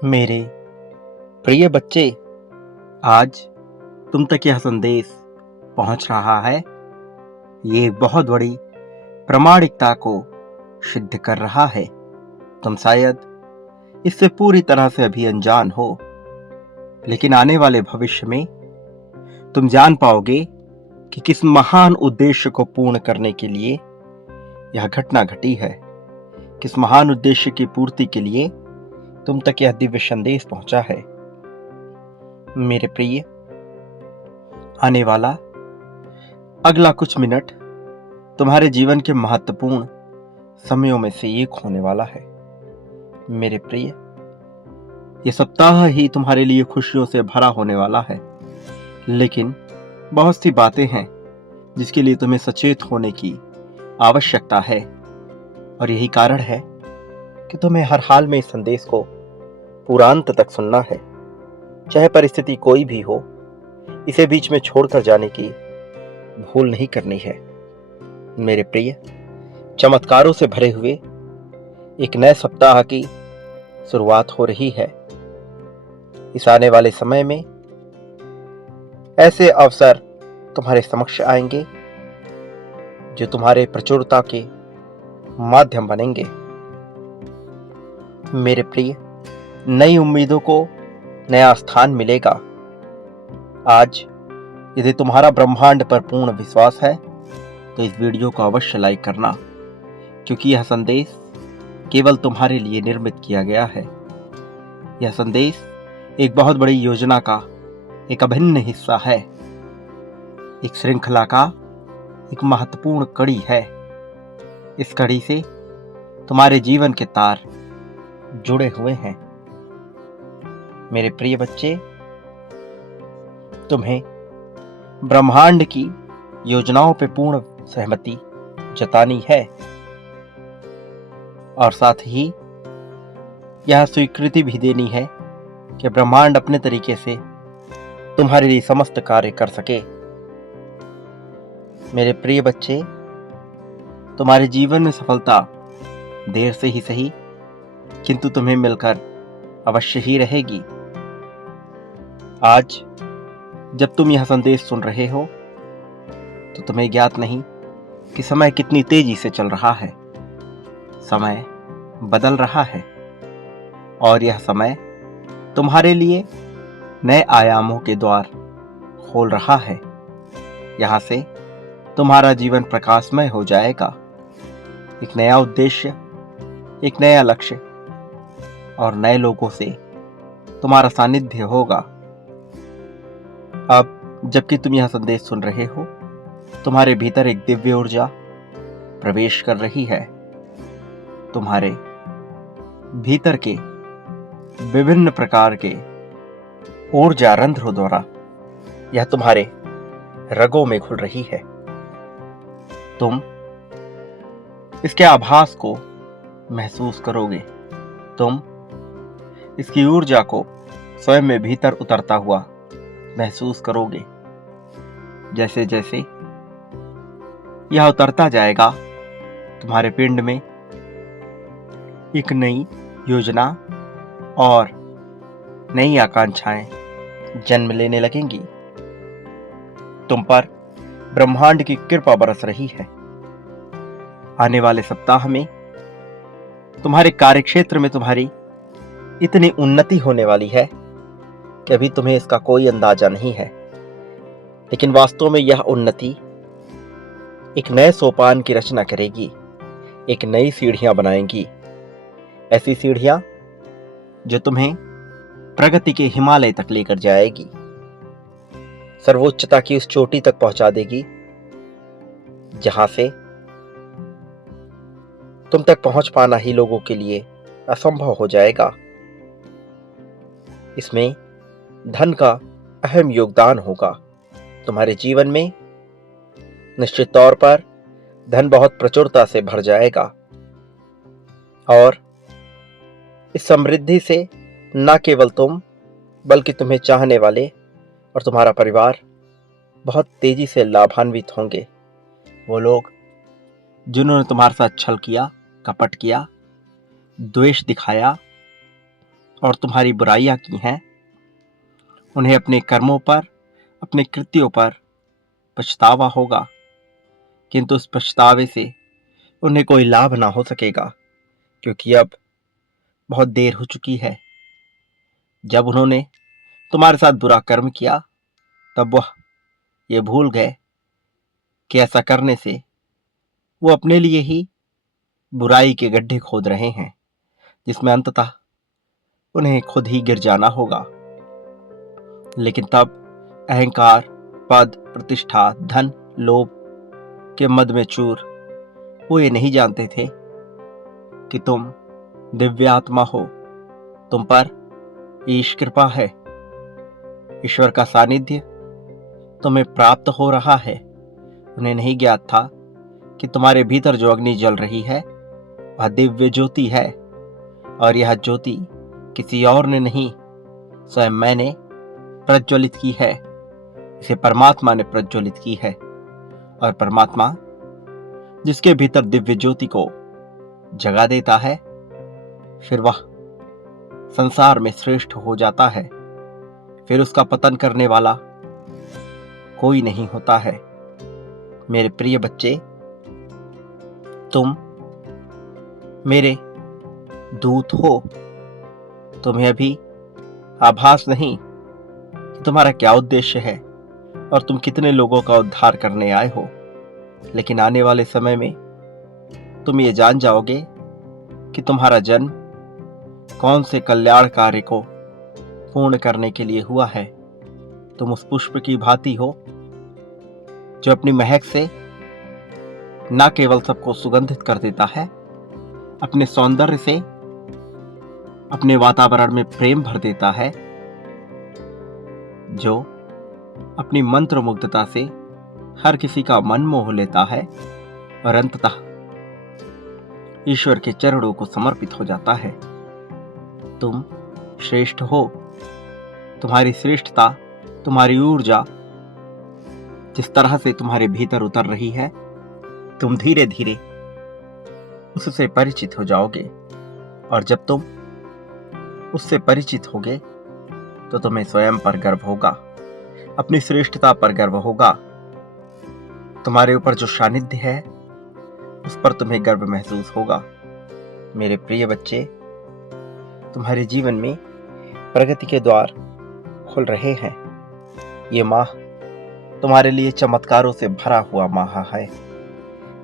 मेरे प्रिय बच्चे, आज तुम तक यह संदेश पहुंच रहा है। ये एक बहुत बड़ी प्रामाणिकता को सिद्ध कर रहा है। तुम शायद इससे पूरी तरह से अभी अनजान हो, लेकिन आने वाले भविष्य में तुम जान पाओगे कि किस महान उद्देश्य को पूर्ण करने के लिए यह घटना घटी है। किस महान उद्देश्य की पूर्ति के लिए तुम तक यह दिव्य संदेश पहुंचा है। मेरे प्रिय, आने वाला अगला कुछ मिनट तुम्हारे जीवन के महत्वपूर्ण समयों में से एक होने वाला है। मेरे प्रिय, ये सप्ताह ही तुम्हारे लिए खुशियों से भरा होने वाला है, लेकिन बहुत सी बातें हैं जिसके लिए तुम्हें सचेत होने की आवश्यकता है। और यही कारण है कि तुम्हें हर हाल में इस संदेश को पूरा अंत तक सुनना है। चाहे परिस्थिति कोई भी हो, इसे बीच में छोड़कर जाने की भूल नहीं करनी है। मेरे प्रिय, चमत्कारों से भरे हुए एक नए सप्ताह की शुरुआत हो रही है। इस आने वाले समय में ऐसे अवसर तुम्हारे समक्ष आएंगे जो तुम्हारे प्रचुरता के माध्यम बनेंगे। मेरे प्रिय, नई उम्मीदों को नया स्थान मिलेगा। आज यदि तुम्हारा ब्रह्मांड पर पूर्ण विश्वास है तो इस वीडियो को अवश्य लाइक करना, क्योंकि यह संदेश केवल तुम्हारे लिए निर्मित किया गया है। यह संदेश एक बहुत बड़ी योजना का एक अभिन्न हिस्सा है, एक श्रृंखला का एक महत्वपूर्ण कड़ी है। इस कड़ी से तुम्हारे जीवन के तार जुड़े हुए हैं। मेरे प्रिय बच्चे, तुम्हें ब्रह्मांड की योजनाओं पे पूर्ण सहमति जतानी है और साथ ही यह स्वीकृति भी देनी है कि ब्रह्मांड अपने तरीके से तुम्हारे लिए समस्त कार्य कर सके। मेरे प्रिय बच्चे, तुम्हारे जीवन में सफलता देर से ही सही, किंतु तुम्हें मिलकर अवश्य ही रहेगी। आज जब तुम यह संदेश सुन रहे हो तो तुम्हें ज्ञात नहीं कि समय कितनी तेजी से चल रहा है। समय बदल रहा है और यह समय तुम्हारे लिए नए आयामों के द्वार खोल रहा है। यहाँ से तुम्हारा जीवन प्रकाशमय हो जाएगा। एक नया उद्देश्य, एक नया लक्ष्य और नए लोगों से तुम्हारा सानिध्य होगा। अब जबकि तुम यह संदेश सुन रहे हो, तुम्हारे भीतर एक दिव्य ऊर्जा प्रवेश कर रही है। तुम्हारे भीतर के विभिन्न प्रकार के ऊर्जा रंध्रों द्वारा यह तुम्हारे रगों में घुल रही है। तुम इसके आभास को महसूस करोगे। तुम इसकी ऊर्जा को स्वयं में भीतर उतरता हुआ महसूस करोगे। जैसे जैसे यह उतरता जाएगा, तुम्हारे पिंड में एक नई योजना और नई आकांक्षाएं जन्म लेने लगेंगी। तुम पर ब्रह्मांड की कृपा बरस रही है। आने वाले सप्ताह में तुम्हारे कार्यक्षेत्र में तुम्हारी इतनी उन्नति होने वाली है कि अभी तुम्हें इसका कोई अंदाजा नहीं है, लेकिन वास्तव में यह उन्नति एक नए सोपान की रचना करेगी, एक नई सीढ़ियां बनाएंगी। ऐसी सीढ़ियां जो तुम्हें प्रगति के हिमालय तक लेकर जाएगी, सर्वोच्चता की उस चोटी तक पहुंचा देगी जहां से तुम तक पहुंच पाना ही लोगों के लिए असंभव हो जाएगा। इसमें धन का अहम योगदान होगा। तुम्हारे जीवन में निश्चित तौर पर धन बहुत प्रचुरता से भर जाएगा और इस समृद्धि से न केवल तुम बल्कि तुम्हें चाहने वाले और तुम्हारा परिवार बहुत तेजी से लाभान्वित होंगे। वो लोग जिन्होंने तुम्हारे साथ छल किया, कपट किया, द्वेष दिखाया और तुम्हारी बुराइयां की हैं, उन्हें अपने कर्मों पर, अपने कृत्यों पर पछतावा होगा, किंतु उस पछतावे से उन्हें कोई लाभ ना हो सकेगा, क्योंकि अब बहुत देर हो चुकी है। जब उन्होंने तुम्हारे साथ बुरा कर्म किया, तब वह ये भूल गए कि ऐसा करने से वो अपने लिए ही बुराई के गड्ढे खोद रहे हैं, जिसमें अंततः उन्हें खुद ही गिर जाना होगा। लेकिन तब अहंकार, पद, प्रतिष्ठा, धन, लोभ के मद में चूर वो ये नहीं जानते थे कि तुम दिव्य आत्मा हो, तुम पर ईश कृपा है, ईश्वर का सानिध्य तुम्हें प्राप्त हो रहा है। उन्हें नहीं ज्ञात था कि तुम्हारे भीतर जो अग्नि जल रही है वह दिव्य ज्योति है, और यह ज्योति किसी और ने नहीं, स्वयं मैंने प्रज्वलित की है। इसे परमात्मा ने प्रज्वलित की है, और परमात्मा जिसके भीतर दिव्य ज्योति को जगा देता है, फिर वह संसार में श्रेष्ठ हो जाता है। फिर उसका पतन करने वाला कोई नहीं होता है। मेरे प्रिय बच्चे, तुम मेरे दूत हो। तुम्हें अभी आभास नहीं कि तुम्हारा क्या उद्देश्य है और तुम कितने लोगों का उद्धार करने आए हो, लेकिन आने वाले समय में तुम ये जान जाओगे कि तुम्हारा जन्म कौन से कल्याण कार्य को पूर्ण करने के लिए हुआ है। तुम उस पुष्प की भांति हो जो अपनी महक से न केवल सबको सुगंधित कर देता है, अपने सौंदर्य से अपने वातावरण में प्रेम भर देता है, जो अपनी मंत्र मुग्धता से हर किसी का मन मोह लेता है और अंततः ईश्वर के चरणों को समर्पित हो जाता है। तुम श्रेष्ठ हो। तुम्हारी श्रेष्ठता, तुम्हारी ऊर्जा जिस तरह से तुम्हारे भीतर उतर रही है, तुम धीरे धीरे उससे परिचित हो जाओगे, और जब तुम उससे परिचित होगे तो तुम्हें स्वयं पर गर्व होगा, अपनी श्रेष्ठता पर गर्व होगा। तुम्हारे ऊपर जो सानिध्य है उस पर तुम्हें गर्व महसूस होगा। मेरे प्रिय बच्चे, तुम्हारे जीवन में प्रगति के द्वार खुल रहे हैं। ये माह तुम्हारे लिए चमत्कारों से भरा हुआ माह है।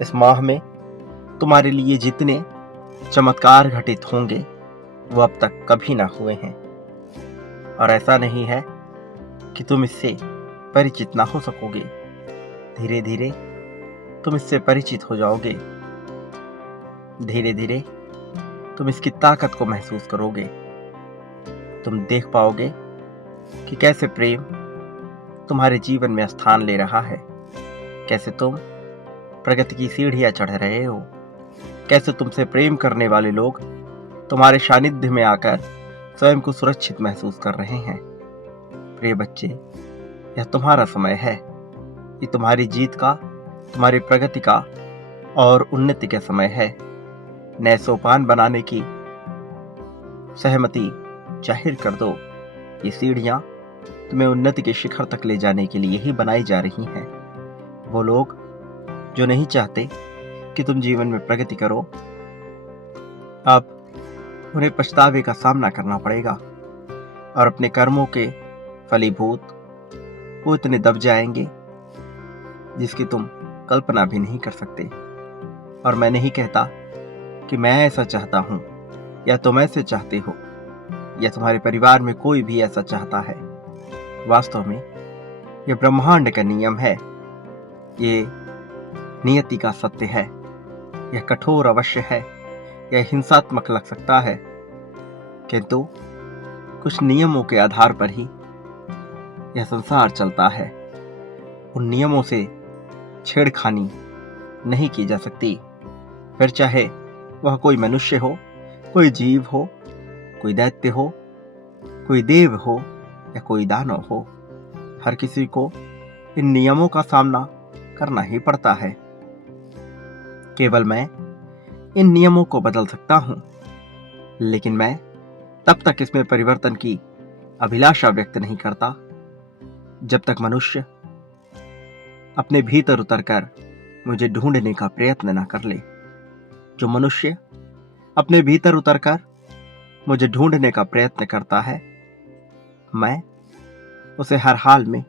इस माह में तुम्हारे लिए जितने चमत्कार घटित होंगे वो अब तक कभी ना हुए हैं, और ऐसा नहीं है कि तुम इससे परिचित ना हो सकोगे। धीरे धीरे तुम इससे परिचित हो जाओगे। धीरे धीरे तुम इसकी ताकत को महसूस करोगे। तुम देख पाओगे कि कैसे प्रेम तुम्हारे जीवन में स्थान ले रहा है, कैसे तुम प्रगति की सीढ़ियां चढ़ रहे हो, कैसे तुमसे प्रेम करने वाले लोग तुम्हारे सानिध्य में आकर स्वयं को सुरक्षित महसूस कर रहे हैं। प्रिय बच्चे, यह तुम्हारा समय है। ये तुम्हारी जीत का, तुम्हारी प्रगति का और उन्नति का समय है। नए सोपान बनाने की सहमति जाहिर कर दो। ये सीढ़ियां तुम्हें उन्नति के शिखर तक ले जाने के लिए ही बनाई जा रही हैं। वो लोग जो नहीं चाहते कि तुम जीवन में प्रगति करो, अब उन्हें पछतावे का सामना करना पड़ेगा, और अपने कर्मों के फलीभूत वो इतने दब जाएंगे जिसकी तुम कल्पना भी नहीं कर सकते। और मैं नहीं कहता कि मैं ऐसा चाहता हूं या तुम ऐसे चाहते हो या तुम्हारे परिवार में कोई भी ऐसा चाहता है। वास्तव में यह ब्रह्मांड का नियम है, ये नियति का सत्य है। यह कठोर अवश्य है, यह हिंसात्मक लग सकता है, किंतु कुछ नियमों के आधार पर ही यह संसार चलता है। उन नियमों से छेड़खानी नहीं की जा सकती, फिर चाहे वह कोई मनुष्य हो, कोई जीव हो, कोई दैत्य हो, कोई देव हो या कोई दानव हो। हर किसी को इन नियमों का सामना करना ही पड़ता है। केवल मैं इन नियमों को बदल सकता हूं, लेकिन मैं तब तक इसमें परिवर्तन की अभिलाषा व्यक्त नहीं करता जब तक मनुष्य अपने भीतर उतरकर मुझे ढूंढने का प्रयत्न न कर ले। जो मनुष्य अपने भीतर उतरकर मुझे ढूंढने का प्रयत्न करता है, मैं उसे हर हाल में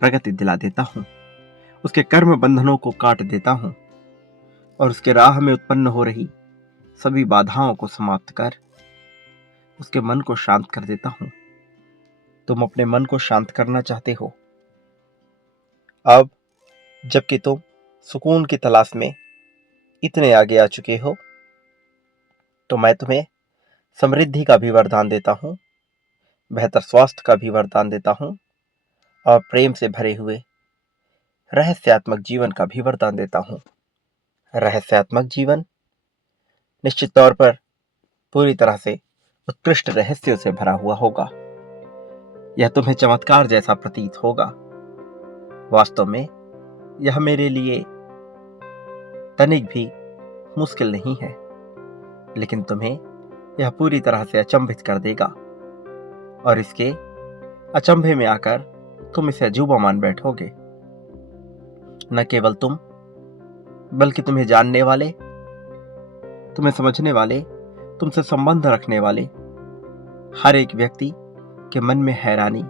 प्रगति दिला देता हूं, उसके कर्म बंधनों को काट देता हूं और उसके राह में उत्पन्न हो रही सभी बाधाओं को समाप्त कर उसके मन को शांत कर देता हूं। तुम अपने मन को शांत करना चाहते हो। अब जबकि तुम सुकून की तलाश में इतने आगे आ चुके हो, तो मैं तुम्हें समृद्धि का भी वरदान देता हूं, बेहतर स्वास्थ्य का भी वरदान देता हूं और प्रेम से भरे हुए रहस्यात्मक जीवन का भी वरदान देता हूं। रहस्यात्मक जीवन निश्चित तौर पर पूरी तरह से उत्कृष्ट रहस्यों से भरा हुआ होगा। यह तुम्हें चमत्कार जैसा प्रतीत होगा। वास्तव में यह मेरे लिए तनिक भी मुश्किल नहीं है, लेकिन तुम्हें यह पूरी तरह से अचंभित कर देगा और इसके अचंभे में आकर तुम इसे अजूबा मान बैठोगे। न केवल तुम, बल्कि तुम्हें जानने वाले, तुम्हें समझने वाले, तुमसे संबंध रखने वाले हर एक व्यक्ति के मन में हैरानी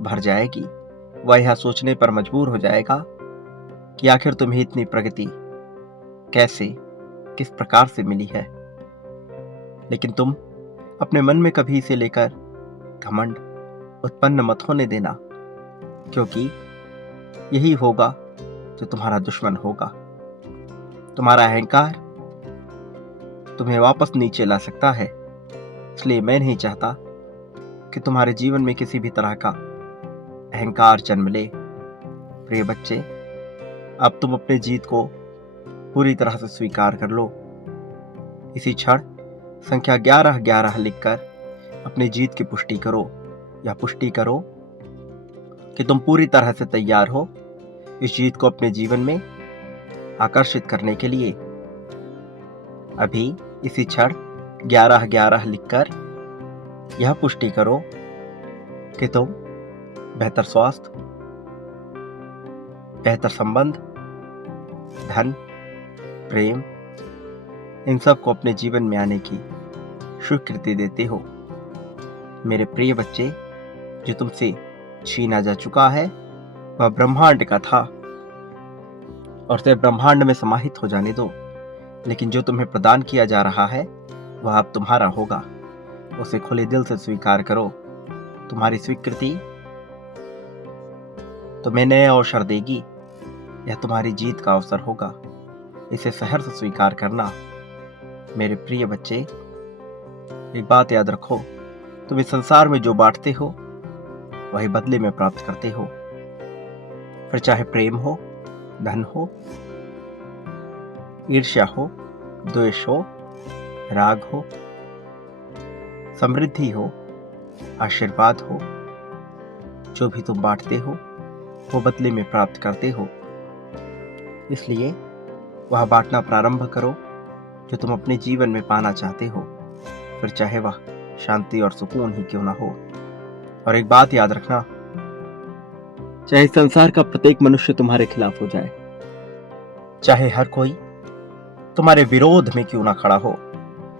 भर जाएगी। वह यह सोचने पर मजबूर हो जाएगा कि आखिर तुम्हें इतनी प्रगति कैसे, किस प्रकार से मिली है। लेकिन तुम अपने मन में कभी इसे लेकर घमंड उत्पन्न मत होने देना, क्योंकि यही होगा जो तुम्हारा दुश्मन होगा। तुम्हारा अहंकार तुम्हें वापस नीचे ला सकता है। इसलिए मैं नहीं चाहता कि तुम्हारे जीवन में किसी भी तरह का अहंकार जन्म ले। प्रिय बच्चे, अब तुम अपनी जीत को पूरी तरह से स्वीकार कर लो। इसी क्षण संख्या 1111 लिखकर अपनी जीत की पुष्टि करो, या पुष्टि करो कि तुम पूरी तरह से तैयार हो इस जीत को अपने जीवन में आकर्षित करने के लिए। अभी इसी क्षण 1111 लिखकर यह पुष्टि करो कि तुम बेहतर स्वास्थ्य, बेहतर संबंध, धन, प्रेम, इन सब को अपने जीवन में आने की स्वीकृति देते हो। मेरे प्रिय बच्चे, जो तुमसे छीना जा चुका है वह ब्रह्मांड का था और उसे ब्रह्मांड में समाहित हो जाने दो। लेकिन जो तुम्हें प्रदान किया जा रहा है वह अब तुम्हारा होगा। उसे खुले दिल से स्वीकार करो। तुम्हारी स्वीकृति तुम्हें नए अवसर देगी। यह तुम्हारी जीत का अवसर होगा। इसे सहर्ष स्वीकार करना। मेरे प्रिय बच्चे, एक बात याद रखो, तुम इस संसार में जो बांटते हो वही बदले में प्राप्त करते हो। फिर चाहे प्रेम हो, धन हो, ईर्ष्या हो, द्वेष हो, राग हो, समृद्धि हो, आशीर्वाद हो, जो भी तुम बांटते हो वो बदले में प्राप्त करते हो। इसलिए वह बांटना प्रारंभ करो जो तुम अपने जीवन में पाना चाहते हो, फिर चाहे वह शांति और सुकून ही क्यों ना हो। और एक बात याद रखना, चाहे संसार का प्रत्येक मनुष्य तुम्हारे खिलाफ हो जाए, चाहे हर कोई तुम्हारे विरोध में क्यों ना खड़ा हो,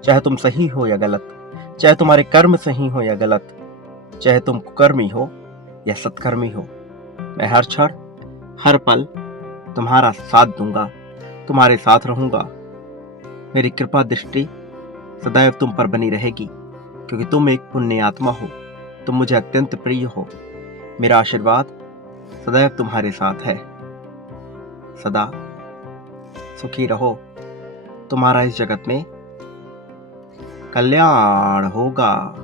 चाहे तुम सही हो या गलत, चाहे तुम्हारे कर्म सही हो या गलत, चाहे तुम कुकर्मी हो या सत्कर्मी हो, मैं हर क्षण, हर पल तुम्हारा साथ दूंगा, तुम्हारे साथ रहूंगा। मेरी कृपा दृष्टि सदैव तुम पर बनी रहेगी, क्योंकि तुम एक पुण्य आत्मा हो। तुम मुझे अत्यंत प्रिय हो। मेरा आशीर्वाद सदैव तुम्हारे साथ है। सदा सुखी रहो। तुम्हारा इस जगत में कल्याण होगा।